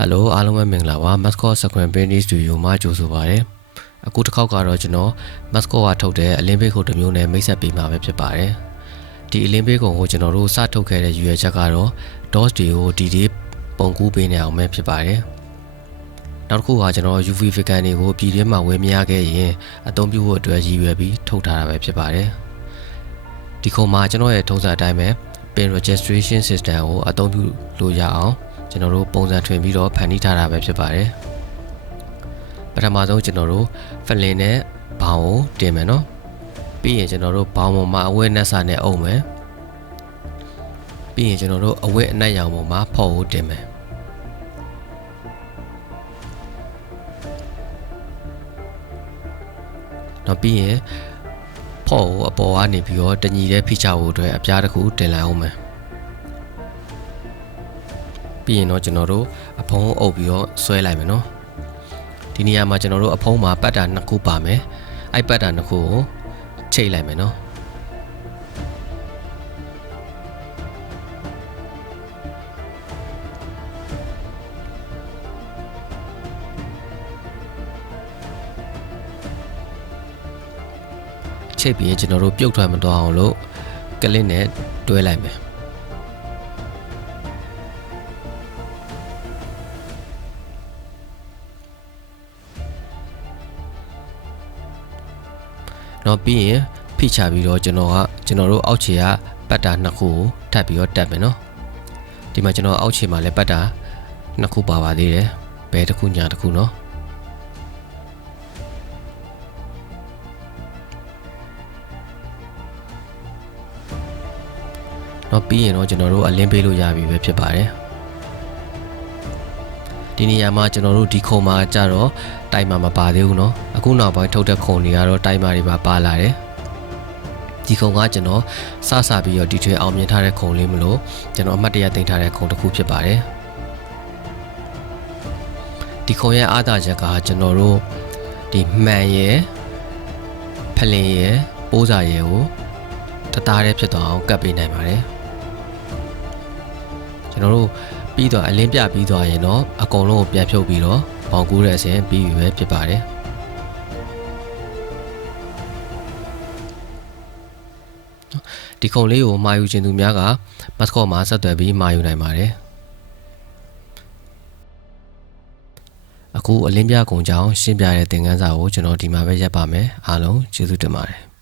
Hello အားလုံးပဲမင်္ဂလာပါ Mascot Sequence Painting Studio မှာကြိုဆိုပါရစေ။အခုတစ်ခေါက်ကတော့ကျွန်တော် Mascot ကထုတ်တဲ့အလင်းဘေးခုတစ်မျိုးနဲ့မိတ်ဆက်ပေးမှာပဲဖြစ်ပါတယ်။ဒီအလင်းဘေးခုကိုကျွန်တော်တို့စထုတ်ခဲ့တဲ့ရည်ရွယ်ချက်ကတော့ DOS တွေကိုဒီပုံကူးပေးနေအောင်ပဲဖြစ်ပါတယ်။နောက်တစ်ခုကကျွန်တော် UV figure တွေကိုပြည်တွင်းမှာဝယ်မရခဲ့ရင်အသုံးပြုဖို့အတွက်ရည်ရွယ်ပြီးထုတ်ထားတာပဲဖြစ်ပါတယ်။ဒီခုမှာကျွန်တော်ရဲ့ထုံးစံအတိုင်းပဲ Pin Registration System ကိုအသုံးပြုလို့ရအောင်ကျွန်တော်တို့ပုံစံထွင်ပြီးတော့ဖန်တီးထားတာပဲဖြစ်ပါတယ်ပထမဆုံးကျွန်တော်တို့ဖလင်နဲ့ဘောင်ကိုတင်မယ်နော်ပြီးရင်ကျွန်တော်တို့ဘောင်ပေါ်မှာအဝတ်နဲ့စာနဲ့အုပ်မယ်ပြီးရင်ကျွန်တော်တို့အဝတ်အနက်ရောင်ပေါ်မှာဖော့ကိုတင်မယ်နောက်ပြီးရင်ဖော့ကိုအပေါ်ကနေပြီးတော့တညီတဲ့ဖိချဖို့အတွက်အပြားတစ်ခုတင်လိုက်အောင်မယ်ပြီးရင်တော့ကျွန်တော်တို့အဖုံးအုပ်ပြီးတော့ဆွဲလိုက်မယ်နော်ဒီနေရာမှာကျွန်တော်တို့အဖုံးမှာပတ်တာနှစ်ခုပါမယ်အဲ့ပတ်တာနှစ်ခုကိုချိတ်လိုက်မယ်နော်ချိတ်ပြီးရင်ကျွန်တော်တို့ပြုတ်ထွက်မသွားအောင်လို့ကလစ်နဲ့တွဲလိုက်မယ်နောက်ပြီးရင်ဖိချပြီးတော့ကျွန်တော်တို့အောက်ခြေကပတ်တာနှစ်ခုကိုထပ်ပြီးတော့တက်မယ်နော်ဒီမှာကျွန်တော်အောက်ခြေမှာလည်းပတ်တာနှစ်ခုပါသေးတယ်ဘယ်တစ်ခုညာတစ်ခုနော်နောက်ပြီးရင်တော့ကျွန်တော်တို့အလင်းပေးလို့ရပြီပဲဖြစ်ပါတယ်ဒီနေရာမှာကျွန်တော်တို့ဒီခုံမှာကြတော့တိုင်မှာမပါသေးဘူးเนาะအခုနောက်ပိုင်းထုတ်တဲ့ခုံတွေကတော့တိုင်မှာတွေပါလာတယ်ဒီခုံကကျွန်တော်စပြီးတော့ဒီထွေအောင်မြင်ထားတဲ့ခုံလေးမလို့ကျွန်တော်အမှတ်တရတင်ထားတဲ့ခုံတစ်ခုဖြစ်ပါတယ်ဒီခုံရဲ့အားသာချက်ကကျွန်တော်တို့ဒီမှန်ရယ်ဖလင်ရယ်ပိုးစာရယ်ကိုတသားတည်းဖြစ်သွားအောင်ကပ်ပေးနိုင်ပါတယ်ကျွန်တော်တို့ပြီးတော့အလင်းပြပြီးသွားရင်တော့အကုန်လုံးကိုပြန်ဖြုတ်ပြီးတော့ဘောင်ကူးတဲ့အစဉ်ပြီးပြီပဲဖြစ်ပါတယ်ဒီခုံလေးကိုမှာယူခြင်းသူများက Mascot မှာဆက်သွယ်ပြီးမှာယူနိုင်ပါတယ်အခုအလင်းပြကုံကြောင်းရှင်းပြတဲ့သင်ခန်းစာကိုကျွန်တော်ဒီမှာပဲရပ်ပါမယ်အားလုံးကျေးဇူးတင်ပါတယ်